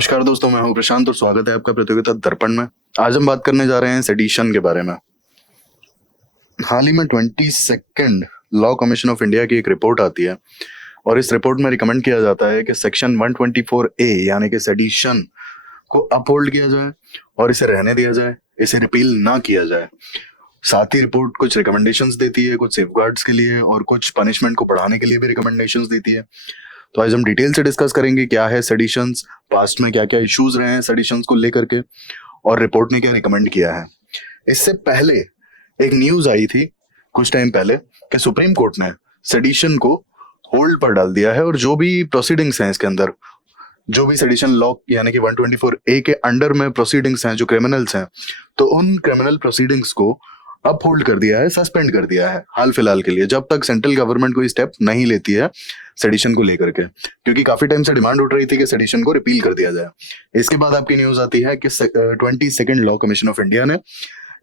नमस्कार दोस्तों, मैं हूं प्रशांत और स्वागत है आपका प्रतियोगिता दर्पण में। आज हम बात करने जा रहे हैं सेडिशन के बारे में। हाल ही में 22nd law commission of India की एक रिपोर्ट आती है और इस रिपोर्ट में रिकमेंड किया जाता है कि सेक्शन 124A यानी कि सेडिशन को अपहोल्ड किया जाए और इसे रहने दिया जाए, इसे रिपील ना किया जाए। साथ ही रिपोर्ट कुछ रिकमेंडेशंस देती है, कुछ सेफगार्ड्स के लिए और कुछ पनिशमेंट को बढ़ाने के लिए भी रिकमेंडेशंस देती है। तो आज हम डिटेल से डिस्कस करेंगे क्या है सेडिशंस, पास्ट में क्या क्या इश्यूज रहे हैं सेडिशंस को लेकर के और रिपोर्ट ने क्या रिकमेंड किया है। इससे पहले एक न्यूज आई थी कुछ टाइम पहले कि सुप्रीम कोर्ट ने सेडिशन को होल्ड पर डाल दिया है और जो भी प्रोसीडिंग्स हैं इसके अंदर, जो भी सेडिशन लॉ यानी कि 124A के अंडर में प्रोसीडिंग्स हैं, जो क्रिमिनल्स हैं, तो उन क्रिमिनल प्रोसीडिंग्स को अपहोल्ड कर दिया है, सस्पेंड कर दिया है हाल फिलहाल के लिए, जब तक सेंट्रल गवर्नमेंट कोई स्टेप नहीं लेती है सेडिशन को लेकर के। क्योंकि काफी टाइम से डिमांड उठ रही थी कि सेडिशन को रिपील कर दिया जाए। इसके बाद आपकी न्यूज आती है कि 22nd law commission of India ने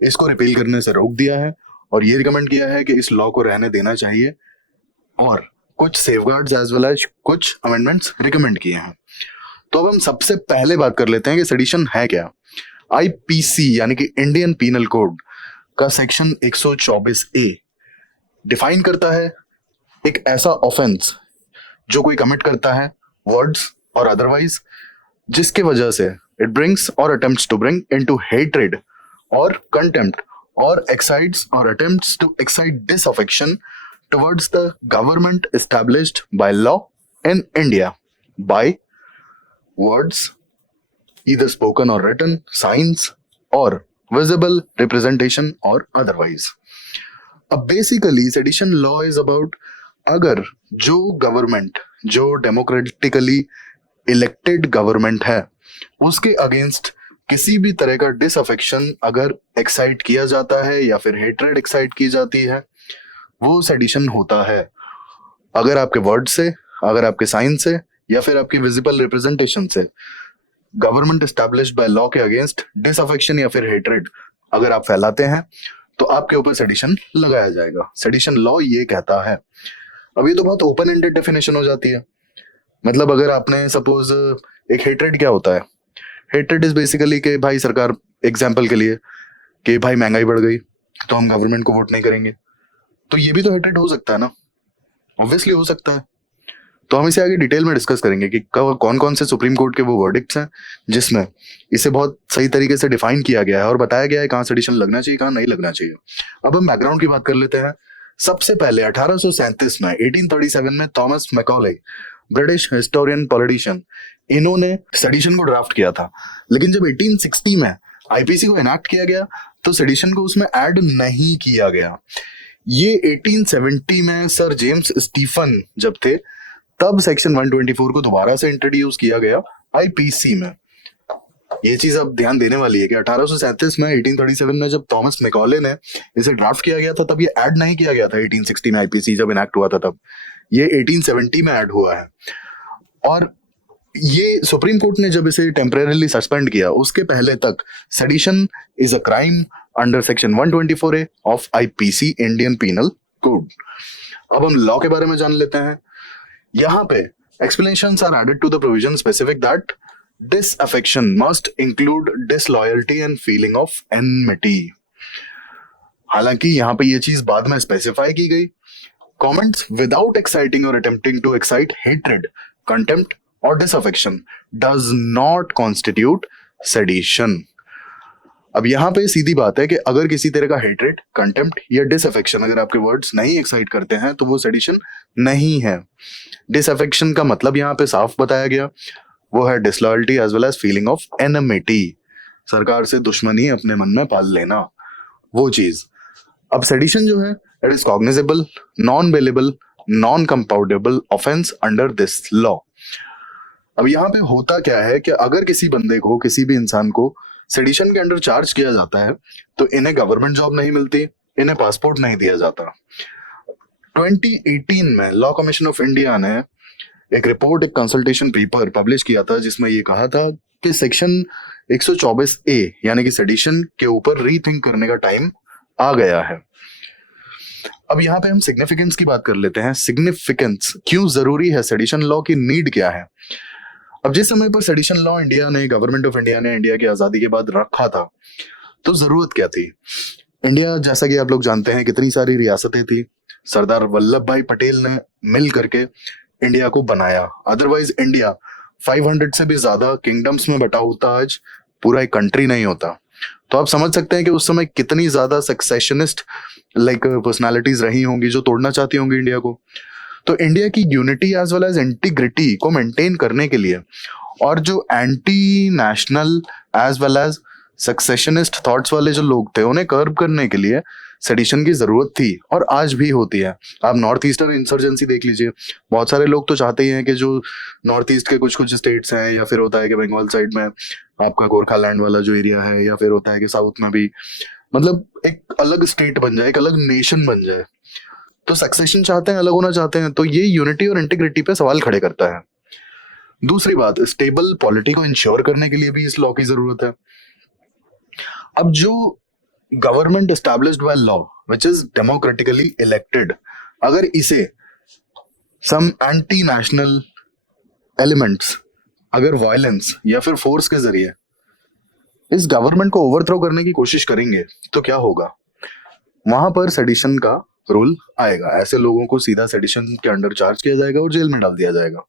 इसको रिपील करने से रोक दिया है और ये रिकमेंड किया है कि इस लॉ को रहने देना चाहिए और कुछ सेफगार्ड्स एज वेल एज कुछ अमेंडमेंट्स रिकमेंड किए हैं। तो अब हम सबसे पहले बात कर लेते हैं कि सेडिशन है क्या। आईपीसी यानी कि इंडियन पीनल कोड का सेक्शन 124A डिफाइन करता है एक ऐसा ऑफेंस जो कोई कमिट करता है वर्ड्स और अदरवाइज जिसके वजह से इट ब्रिंग्स और attempts to bring into hatred और कंटेम्प्ट और एक्साइट्स और attempts to excite disaffection towards the government established by law in India by words either spoken or written, signs or visible representation or otherwise. अब basically sedition law is about अगर जो government, जो democratically elected government है, उसके against किसी भी तरह का डिसअफेक्शन अगर एक्साइट किया जाता है या फिर हेट्रेड एक्साइट की जाती है, वो सेडिशन होता है। अगर आपके वर्ड से, अगर आपके साइन से या फिर आपकी विजिबल रिप्रेजेंटेशन से गवर्नमेंट एस्टैब्लिश्ड बाय लॉ के अगेंस्ट डिसअफेक्शन या फिर हेट्रेड अगर आप फैलाते हैं तो आपके ऊपर सेडिशन लगाया जाएगा। सेडिशन लॉ ये कहता है। अब ये तो बहुत ओपन एंडेड डेफिनेशन हो जाती है। मतलब अगर आपने सपोज एक हेट्रेड क्या होता है, हेट्रेड इज बेसिकली कि भाई सरकार, एग्जांपल के लिए कि भाई महंगाई बढ़ गई तो हम गवर्नमेंट को वोट नहीं करेंगे, तो ये भी तो हेट्रेड हो सकता है ना, ऑब्वियसली हो सकता है। तो हम इसे आगे डिटेल में डिस्कस करेंगे कि कौन कौन से सुप्रीम कोर्ट के वो वर्डिक्ट्स हैं जिसमें इसे बहुत सही तरीके से डिफाइन किया गया है और बताया गया है कहाँ सेडिशन लगना चाहिए, कहाँ नहीं लगना चाहिए। अब हम बैकग्राउंड की बात कर लेते हैं। सबसे पहले 1837 में 1837 में Thomas Macaulay, British historian politician, इन्होंने सेडिशन को ड्राफ्ट किया था। लेकिन जब 1860 में आईपीसी को इनैक्ट किया गया तो सेडिशन को उसमें ऐड नहीं किया गया। ये 1870 में सर जेम्स स्टीफन जब थे तब सेक्शन 124 को दोबारा से इंट्रोड्यूस किया गया आईपीसी में। ये चीज अब ध्यान देने वाली है कि 1837 में 1837 में जब थॉमस मैकॉले ने इसे ड्राफ्ट किया गया था तब ये ऐड नहीं किया गया था। 1860 में आईपीसी जब इनैक्ट हुआ था तब ये 1870 में ऐड हुआ है। और ये सुप्रीम कोर्ट ने जब इसे टेम्परेरीली सस्पेंड किया उसके पहले तक sedition is a crime under section 124A of IPC Indian penal code. अब हम लॉ के बारे में जान लेते हैं। यहाँ पे explanations are added to the provision specific that disaffection must include disloyalty and feeling of enmity। हालांकि यहाँ पे ये चीज बाद में स्पेसिफाई की गई। Comments without exciting or attempting to excite hatred, contempt or disaffection does not constitute sedition। अब यहाँ पे सीधी बात है कि अगर किसी तरह का हेट्रेड, कंटेम्प्ट या डिसअफेक्शन अगर आपके वर्ड्स नहीं एक्साइट करते हैं तो वो सेडिशन नहीं है। डिसअफेक्शन का मतलब यहाँ पे साफ बताया गया, वो है disloyalty as well as feeling of enmity, सरकार से दुश्मनी अपने मन में पाल लेना, वो चीज। अब सेडिशन जो है it is cognizable, non bailable, non compoundable offence under this law. अब यहाँ पे होता क्या है कि अगर किसी बंदे को, किसी भी इंसान को सेडिशन के अंडर चार्ज किया जाता है तो इन्हें गवर्नमेंट जॉब नहीं मिलती, इन्हें पासपोर्ट नहीं दिया जाता। 2018 में लॉ कमीशन ऑफ इंडिया ने एक रिपोर्ट, एक कंसल्टेशन पेपर पब्लिश किया था जिसमें ये कहा था कि सेक्शन 124A यानी कि सेडिशन के ऊपर रीथिंक करने का टाइम आ गया है। अब यहाँ पे हम सिग्निफिकेंस की बात कर लेते हैं। सिग्निफिकेंस क्यों जरूरी है, सेडिशन लॉ की नीड क्या है। अब जिस समय पर सेडिशन लॉ इंडिया ने, गवर्नमेंट ऑफ इंडिया ने इंडिया की आजादी के बाद रखा था, तो जरूरत क्या थी? इंडिया, जैसा कि आप लोग जानते हैं, कितनी सारी रियासतें थी। सरदार वल्लभ भाई पटेल ने मिल करके इंडिया को बनाया। अदरवाइज इंडिया 500 से भी ज्यादा किंगडम्स में बटा होता, आज पूरा एक कंट्री नहीं होता। तो आप समझ सकते हैं कि उस समय कितनी ज्यादा सक्सेशनिस्ट पर्सनालिटीज रही होंगी जो तोड़ना चाहती होंगी इंडिया को। तो इंडिया की unity as well as integrity को मेंटेन करने के लिए और जो anti national as well as secessionist thoughts वाले जो लोग थे उन्हें कर्ब करने के लिए सेडिशन की जरूरत थी, और आज भी होती है। आप नॉर्थ ईस्टर्न इंसर्जेंसी देख लीजिए, बहुत सारे लोग तो चाहते ही हैं कि जो नॉर्थ ईस्ट के कुछ कुछ स्टेट्स हैं, या फिर होता है कि बंगाल साइड में आपका गोरखालैंड वाला जो एरिया है, या फिर होता है कि साउथ में भी मतलब एक अलग स्टेट बन जाए, एक अलग नेशन बन जाए। तो सक्सेशन चाहते हैं, अलग होना चाहते हैं, तो ये यूनिटी और इंटीग्रिटी पे सवाल खड़े करता है। दूसरी बात, स्टेबल पॉलिटी को इंश्योर करने के लिए भी इस लॉ की जरूरत है। अब जो government established by law which is democratically elected, अगर इसे सम एंटी नेशनल एलिमेंट्स अगर वायलेंस या फिर फोर्स के जरिए इस गवर्नमेंट को ओवरथ्रो करने की कोशिश करेंगे, तो क्या होगा? वहां पर सेडिशन का रूल आएगा। ऐसे लोगों को सीधा सेडिशन के अंडर चार्ज किया जाएगा और जेल में डाल दिया जाएगा।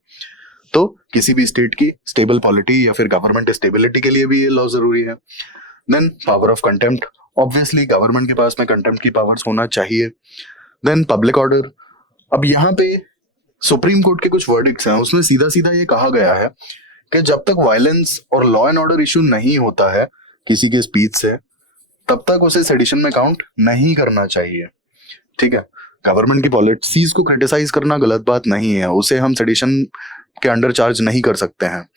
तो किसी भी स्टेट की स्टेबल पॉलिटी या फिर गवर्नमेंट स्टेबिलिटी के लिए भी ये लॉ जरूरी है। Then power of contempt, obviously government के पास में कंटेम्प्ट की पावर्स होना चाहिए। Then public order. अब यहाँ पे सुप्रीम कोर्ट के कुछ वर्डिक्ट्स हैं, उसमें सीधा सीधा ये कहा गया है कि जब तक वायलेंस और लॉ एंड ऑर्डर इशू नहीं होता है किसी के स्पीच से, तब तक उसे सेडिशन में काउंट नहीं करना चाहिए। ठीक है, गवर्नमेंट की पॉलिसीज को क्रिटिसाइज करना गलत बात नहीं है, उसे हम सेडिशन के अंडर चार्ज नहीं कर सकते हैं।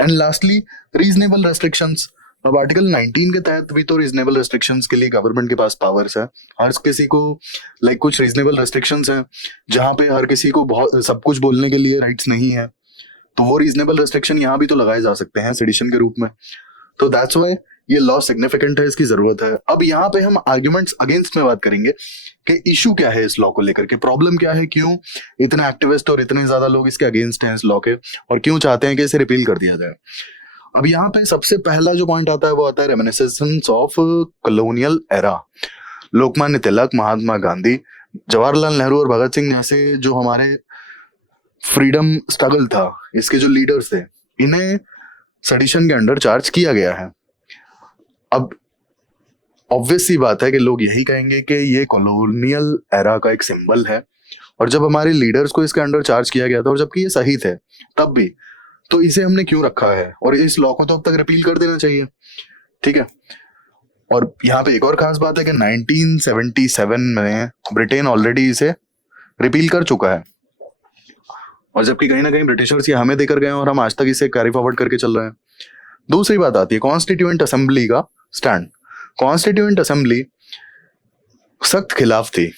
And lastly, reasonable restrictions. अब आर्टिकल 19 के तहत भी तो रीजनेबल रेस्ट्रिक्शंस के लिए गवर्नमेंट के पास पावर्स है। हर किसी को कुछ रीजनेबल रेस्ट्रिक्शंस हैं जहां पे हर किसी को बहुत सब कुछ बोलने के लिए राइट्स नहीं है, तो वो रीजनेबल रेस्ट्रिक्शन यहाँ भी तो लगाए जा सकते हैं सेडिशन के रूप में। तो दैट्स व्हाई ये लॉ सिग्निफिकेंट है, इसकी जरूरत है। अब यहाँ पे हम आर्ग्यूमेंट्स अगेंस्ट में बात करेंगे कि इशू क्या है इस लॉ को लेकर के, प्रॉब्लम क्या है, क्यों इतने एक्टिविस्ट और इतने ज्यादा लोग इसके अगेंस्ट हैं इस लॉ के, और क्यों चाहते हैं कि इसे रिपील कर दिया जाए। अब यहाँ पे सबसे पहला जो पॉइंट आता है वो आता है रेमिनिस्सेंस of colonial era. Lokmanya Tilak, Mahatma Gandhi, Jawaharlal Nehru और भगत सिंह जैसे जो हमारे फ्रीडम स्ट्रगल था, इसके जो लीडर्स थे, इन्हें सेडिशन के अंडर चार्ज किया गया है। अब ऑब्वियस सी बात है कि लोग यही कहेंगे कि ये कॉलोनियल एरा का एक सिंबल है, और जब हमारे लीडर्स को इसके अंडर चार्ज किया गया था और जबकि ये सही थे तब भी, तो इसे हमने क्यों रखा है, और इस लॉ को तो अब तक रिपील कर देना चाहिए। ठीक है, और यहाँ पे एक और खास बात है कि 1977 में ब्रिटेन ऑलरेडी इसे रिपील कर चुका है, और जबकि कहीं ना कहीं ब्रिटिशर्स ये हमें देकर गए और हम आज तक इसे कैरी फॉरवर्ड करके चल रहे हैं। दूसरी बात आती है कॉन्स्टिट्यूएंट असेंबली का स्टैंड। कॉन्स्टिट्यूएंट असेंबली सख्त खिलाफ थी,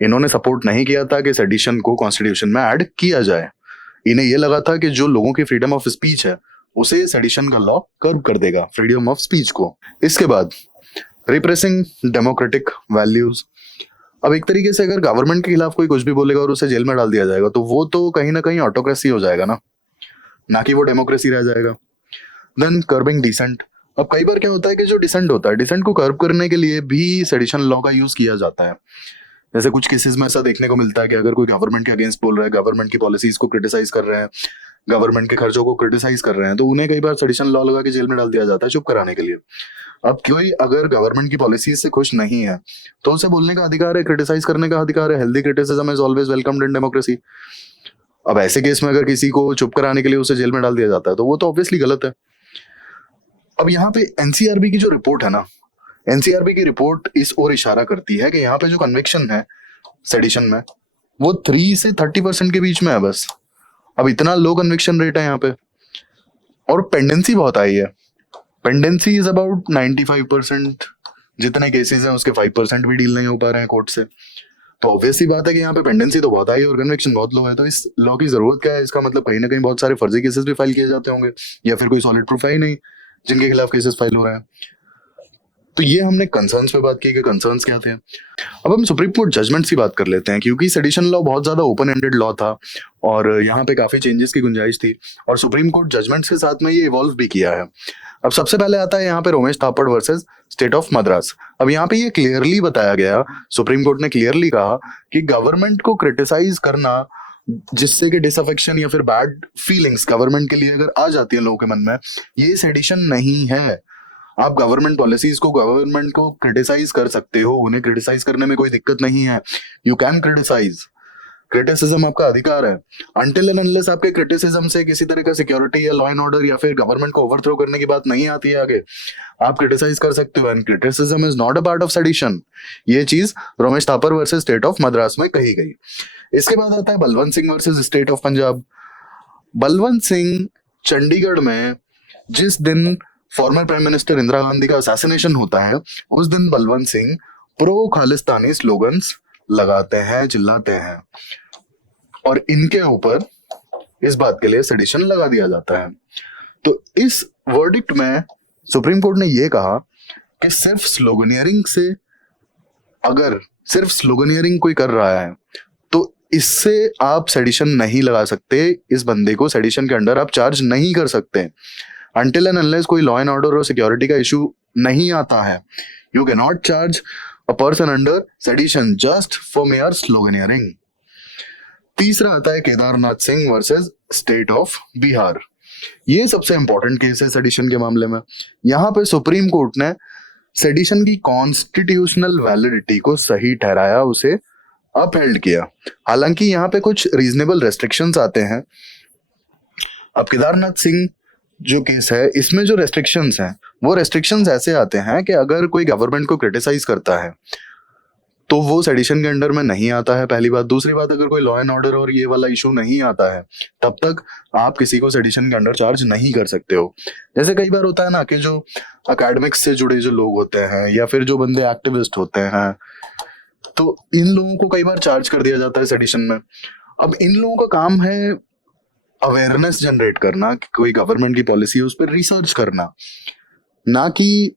इन्होंने सपोर्ट नहीं किया था कि सेडिशन को कॉन्स्टिट्यूशन में ऐड किया जाए। इन्हें यह लगा था कि जो लोगों की फ्रीडम ऑफ स्पीच है उसे सेडिशन का लॉ कर्ब कर देगा, फ्रीडम ऑफ स्पीच को। इसके बाद रिप्रेसिंग डेमोक्रेटिक वैल्यूज। अब एक तरीके से अगर गवर्नमेंट के खिलाफ कोई कुछ भी बोलेगा और उसे जेल में डाल दिया जाएगा, तो वो तो कहीं ना कहीं ऑटोक्रेसी हो जाएगा ना कि वो डेमोक्रेसी रह जाएगा। Then curbing dissent. अब कई बार क्या होता है कि जो डिसेंट होता है, डिसेंट को कर्ब करने के लिए भी सेडिशन लॉ का यूज किया जाता है। जैसे कुछ केसेस में ऐसा देखने को मिलता है कि अगर कोई गवर्नमेंट के अगेंस्ट बोल रहा है, गवर्नमेंट की पॉलिसीज को क्रिटिसाइज कर रहे हैं, गवर्नमेंट के खर्चों को क्रिटिसाइज कर रहे हैं, तो उन्हें कई बार सेडिशन लॉ लगा के जेल में डाल दिया जाता है चुप कराने के लिए। अब कोई अगर गवर्नमेंट की पॉलिसीज से खुश नहीं है तो उसे बोलने का अधिकार है, क्रिटिसाइज करने का अधिकार है। Healthy criticism is always welcomed in democracy. अब ऐसे केस में अगर किसी को चुप कराने के लिए उसे जेल में डाल दिया जाता है तो वो तो ऑब्वियसली गलत है। अब यहाँ पे एनसीआरबी की जो रिपोर्ट है ना, एनसीआरबी की रिपोर्ट इस ओर इशारा करती है कि यहाँ पे जो कन्विक्शन है सेडिशन में वो 3 से 30% के बीच में है बस। अब इतना लो कन्विक्शन रेट है यहाँ पे, और पेंडेंसी बहुत हाई है। Pendency is about 95%। जितने केसेस हैं उसके 5% भी डील नहीं हो पा रहे हैं कोर्ट से। तो ऑब्वियसली बात है कि यहाँ पे पेंडेंसी तो बहुत हाई है और कन्विक्शन बहुत लो है। तो इस लॉ की जरूरत क्या है? इसका मतलब कहीं ना कहीं बहुत सारे फर्जी केसेस भी फाइल किए जाते होंगे, या फिर कोई सॉलिड प्रूफ है ही नहीं जिनके खिलाफ केसेस फाइल हो रहे हैं। तो ये हमने कंसर्न्स पे बात की कि कंसर्न्स क्या थे। अब हम सुप्रीम कोर्ट जजमेंट्स की बात कर लेते हैं, क्योंकि सेडिशन लॉ बहुत ज्यादा ओपन एंडेड लॉ था और यहाँ पे काफी चेंजेस की गुंजाइश थी और सुप्रीम कोर्ट जजमेंट्स के साथ में ये इवॉल्व भी किया है। अब सबसे पहले आता है यहाँ पे Romesh Thappar versus state of Madras. अब यहाँ पे ये क्लियरली बताया गया, सुप्रीम कोर्ट ने क्लियरली कहा कि गवर्नमेंट को क्रिटिसाइज करना जिससे कि डिसअफेक्शन या फिर बैड फीलिंग्स गवर्नमेंट के लिए अगर आ जाती है लोगों के मन में, ये सेडिशन नहीं है। आप गवर्नमेंट पॉलिसीज को, गवर्नमेंट को क्रिटिसाइज कर सकते हो, उन्हें क्रिटिसाइज करने में कोई दिक्कत नहीं है। यू कैन क्रिटिसाइज, क्रिटिसिज्म आपका अधिकार है। अनटिल एंड अनलेस आपके क्रिटिसिज्म से किसी तरह का सिक्योरिटी या लॉ एंड ऑर्डर या फिर गवर्नमेंट को ओवरथ्रो करने की बात नहीं आती है आगे, आप क्रिटिसाइज कर सकते हो। And criticism is not a part of sedition. ये चीज Romesh Thapar versus state of Madras में कही गई। इसके बाद आता है Balwant Singh versus state of Punjab. Balwant Singh Chandigarh में जिस दिन former prime minister Indira Gandhi का असैसिनेशन होता है, उस दिन बलवंत सिंह प्रो खालिस्तानी स्लोगन्स लगाते हैं, चिल्लाते हैं और इनके ऊपर इस बात के लिए सेडिशन लगा दिया जाता है। तो इस वर्डिक्ट में सुप्रीम कोर्ट ने यह कहा कि सिर्फ स्लोगनियरिंग से, अगर सिर्फ स्लोगनियरिंग कोई कर रहा है तो इससे आप सेडिशन नहीं लगा सकते, इस बंदे को सेडिशन के अंडर आप चार्ज नहीं कर सकते अनटिल एंड अनलेस कोई लॉ एंड ऑर्डर और सिक्योरिटी का इशू नहीं आता है। You can not charge a person under sedition just for mere sloganeering. तीसरा आता है Kedarnath Singh versus state of Bihar. ये सबसे इंपॉर्टेंट केस है सेडिशन के मामले में। यहाँ पे सुप्रीम कोर्ट ने सेडिशन की कॉन्स्टिट्यूशनल वैलिडिटी को सही ठहराया, उसे अपहेल्ड किया। हालांकि यहाँ पे कुछ रीजनेबल रेस्ट्रिक्शंस आते हैं। अब केदारनाथ सिंह जो केस है, इसमें जो रेस्ट्रिक्शंस हैं वो रेस्ट्रिक्शंस ऐसे आते हैं कि अगर कोई गवर्नमेंट को क्रिटिसाइज करता है तो वो सेडिशन के अंडर में नहीं आता है, पहली बात। दूसरी बात, अगर कोई लॉ एंड ऑर्डर और ये वाला इशू नहीं आता है तब तक आप किसी को सेडिशन के अंडर चार्ज नहीं कर सकते हो। जैसे कई बार होता है ना कि जो अकेडमिक्स से जुड़े जो लोग होते हैं या फिर जो बंदे एक्टिविस्ट होते हैं, तो इन लोगों को कई बार चार्ज कर दिया जाता है सेडिशन में। अब इन लोगों का काम है अवेयरनेस जनरेट करना कि कोई गवर्नमेंट की पॉलिसी है उस पर रिसर्च करना, ना कि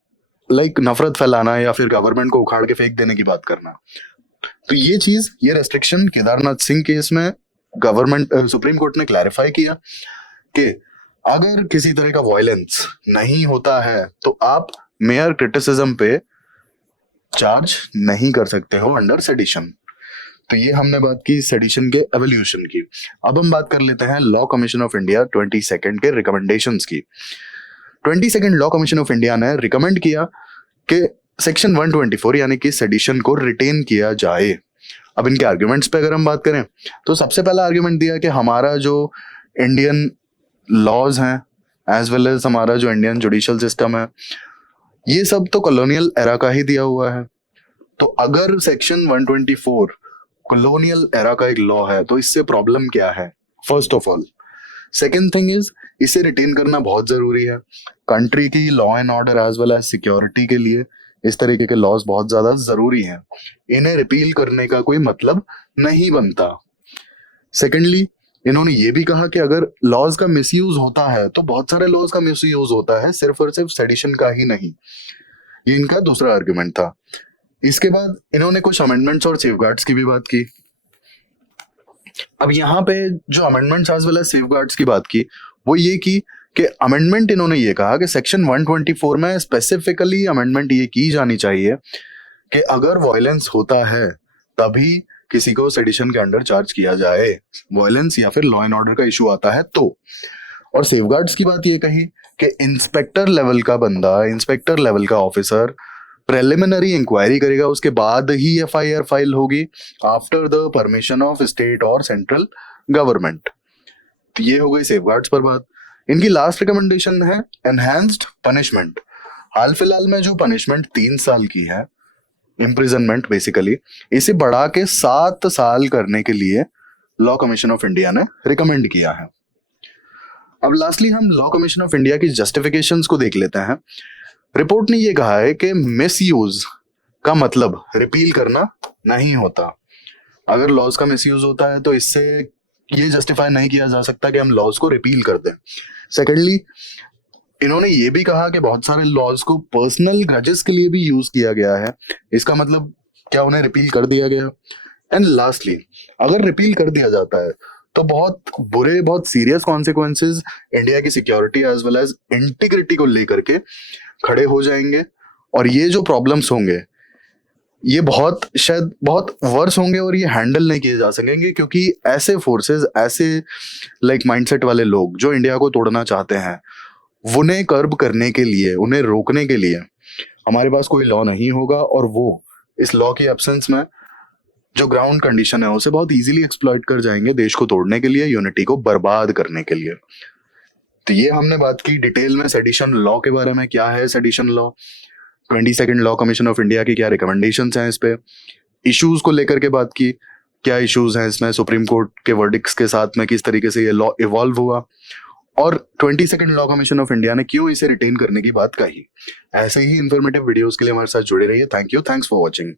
लाइक नफरत फैलाना या फिर गवर्नमेंट को उखाड़ के फेंक देने की बात करना। तो ये चीज, ये रेस्ट्रिक्शन केदारनाथ सिंह केस में गवर्नमेंट सुप्रीम कोर्ट ने क्लैरिफाई किया कि अगर किसी तरह का वायलेंस नहीं होता है तो आप मेयर क्रिटिसिज्म पे चार्ज नहीं कर सकते हो अंडर सेडिशन। तो ये हमने बात की सेडिशन के एवोल्यूशन की। अब हम बात कर लेते हैं लॉ कमीशन ऑफ इंडिया 22 के रिकमेंडेशंस की। 22 लॉ कमीशन ऑफ इंडिया ने रिकमेंड किया कि सेक्शन 124 यानी कि सेडिशन को रिटेन किया जाए। अब इनके आर्ग्यूमेंट्स पे अगर हम बात करें तो सबसे पहला आर्ग्यूमेंट दिया कि हमारा जो इंडियन लॉज हैं एज वेल एज हमारा जो इंडियन जुडिशियल सिस्टम है, ये सब तो कॉलोनियल एरा का ही दिया हुआ है। तो अगर सेक्शन 124 कॉलोनियल एरा का एक लॉ है तो इससे प्रॉब्लम क्या है, first of all. Second thing is, इसे रिटेन करना बहुत जरूरी है। कंट्री की law and order as well as security के लिए इस तरीके के लॉज बहुत ज्यादा जरूरी हैं। इन्हें रिपील करने का कोई मतलब नहीं बनता। सेकेंडली, इन्होंने ये भी कहा कि अगर लॉज का मिसयूज होता है तो बहुत सारे लॉज का मिसयूज होता है, सिर्फ और सिर्फ सेडिशन का ही नहीं। ये इनका दूसरा आर्ग्यूमेंट था। इसके बाद इन्होंने कुछ अमेंडमेंट्स और सेफगार्ड्स की भी बात की। अब यहाँ पे जो amendments as well as safeguards की बात की वो ये कि अमेंडमेंट इन्होंने ये कहा कि सेक्शन 124 में स्पेसिफिकली अमेंडमेंट ये की जानी चाहिए कि अगर वायलेंस होता है तभी किसी को सेडिशन के अंडर चार्ज किया जाए, वायलेंस या फिर लॉ एंड ऑर्डर का इशू आता है तो। और सेफगार्ड्स की बात ये कही कि इंस्पेक्टर लेवल का बंदा, इंस्पेक्टर लेवल का ऑफिसर प्रिलिमिनरी इंक्वायरी करेगा, उसके बाद ही एफआईआर फाइल होगी after the permission of state और सेंट्रल गवर्नमेंट। तो ये हो गई सेफगार्ड्स पर बात। इनकी लास्ट रिकमेंडेशन है एनहांस्ड पनिशमेंट। हाल फिलहाल में जो पनिशमेंट 3 साल की है, इम्प्रिजनमेंट बेसिकली, इसे बढ़ा के 7 साल करने के लिए लॉ कमीशन ऑफ इंडिया ने रिकमेंड किया है। अब लास्टली हम लॉ कमीशन ऑफ इंडिया की जस्टिफिकेशंस को देख लेते हैं। रिपोर्ट ने यह कहा है कि मिसयूज का मतलब रिपील करना नहीं होता। अगर लॉज का मिसयूज होता है तो इससे ये जस्टिफाई नहीं किया जा सकता कि हम लॉज को रिपील कर दें। सेकेंडली, इन्होंने ये भी कहा कि बहुत सारे लॉज को पर्सनल ग्रजेस के लिए भी यूज किया गया है। इसका मतलब क्या उन्हें रिपील कर दिया गया? एंड लास्टली, अगर रिपील कर दिया जाता है तो बहुत बुरे, बहुत सीरियस कॉन्सिक्वेंसेस इंडिया की security as well as integrity को लेकर के खड़े हो जाएंगे। और ये जो प्रॉब्लम्स होंगे ये बहुत, शायद बहुत वर्स होंगे और ये हैंडल नहीं किए जा सकेंगे, क्योंकि ऐसे फोर्सेस, ऐसे लाइक माइंडसेट वाले लोग जो इंडिया को तोड़ना चाहते हैं, उन्हें कर्ब करने के लिए, उन्हें रोकने के लिए हमारे पास कोई लॉ नहीं होगा। और वो इस लॉ की एब्सेंस में जो ग्राउंड कंडीशन है उसे बहुत इजीली एक्सप्लॉइट कर जाएंगे देश को तोड़ने के लिए, यूनिटी को बर्बाद करने के लिए। तो ये हमने बात की डिटेल में सेडिशन लॉ के बारे में। क्या है sedition law, 22nd law commission of India की क्या रिकमेंडेशंस हैं इस पे, इश्यूज को लेकर के बात की, क्या इश्यूज हैं इसमें, सुप्रीम कोर्ट के वर्डिक्ट्स के साथ में किस तरीके से ये लॉ इवॉल्व हुआ, और 22nd law commission of India ने क्यों इसे रिटेन करने की बात कही। ऐसे ही इंफॉर्मेटिव वीडियोस के लिए हमारे साथ जुड़े रहिए। Thank you, thanks for watching.